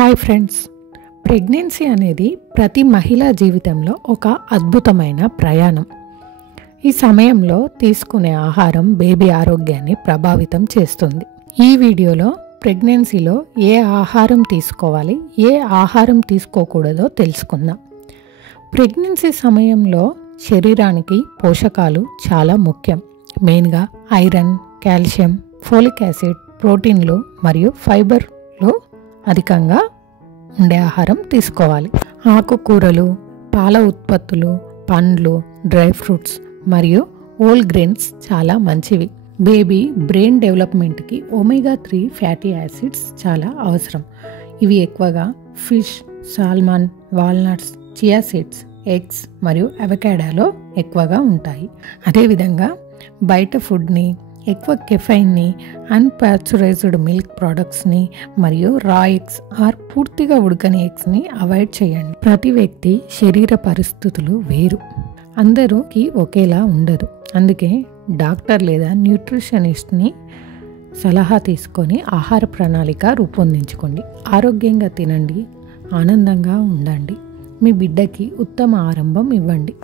Hi friends, pregnancy అనేది ప్రతి మహిళా జీవితంలో ఒక అద్భుతమైన ప్రయాణం. ఈ సమయంలో తీసుకునే ఆహారం బేబీ ఆరోగ్యాన్ని ప్రభావితం చేస్తుంది. ఈ వీడియోలో ప్రెగ్నెన్సీలో ఏ ఆహారం తీసుకోవాలి, ఏ ఆహారం తీసుకోకూడదో తెలుసుకుందాం. ప్రెగ్నెన్సీ సమయంలో శరీరానికి పోషకాలు చాలా ముఖ్యం. మెయిన్గా ఐరన్, కాల్షియం, ఫోలిక్ యాసిడ్, ప్రోటీన్లు మరియు ఫైబర్లు అధికంగా ఉండే ఆహారం తీసుకోవాలి. ఆకుకూరలు, పాల ఉత్పత్తులు, పండ్లు, డ్రై ఫ్రూట్స్ మరియు హోల్ గ్రెయిన్స్ చాలా మంచివి. బేబీ బ్రెయిన్ డెవలప్మెంట్కి ఒమేగా-3 ఫ్యాటీ యాసిడ్స్ చాలా అవసరం. ఇవి ఎక్కువగా fish, salmon, walnuts, chia seeds, eggs మరియు అవకాడోలో ఎక్కువగా ఉంటాయి. అదేవిధంగా బయట ఫుడ్ని, ఎక్కువ కెఫైన్ని, అన్పాస్చరైజ్డ్ మిల్క్ ప్రోడక్ట్స్ని మరియు రా ఎగ్స్ ఆర్ పూర్తిగా ఉడకని ఎగ్స్ని అవాయిడ్ చేయండి. ప్రతి వ్యక్తి శరీర పరిస్థితులు వేరు, అందరికి ఒకేలా ఉండదు. అందుకే డాక్టర్ లేదా న్యూట్రిషనిస్ట్ని సలహా తీసుకొని ఆహార ప్రణాళిక రూపొందించుకోండి. ఆరోగ్యంగా తినండి, ఆనందంగా ఉండండి. మీ బిడ్డకి ఉత్తమ ఆరంభం ఇవ్వండి.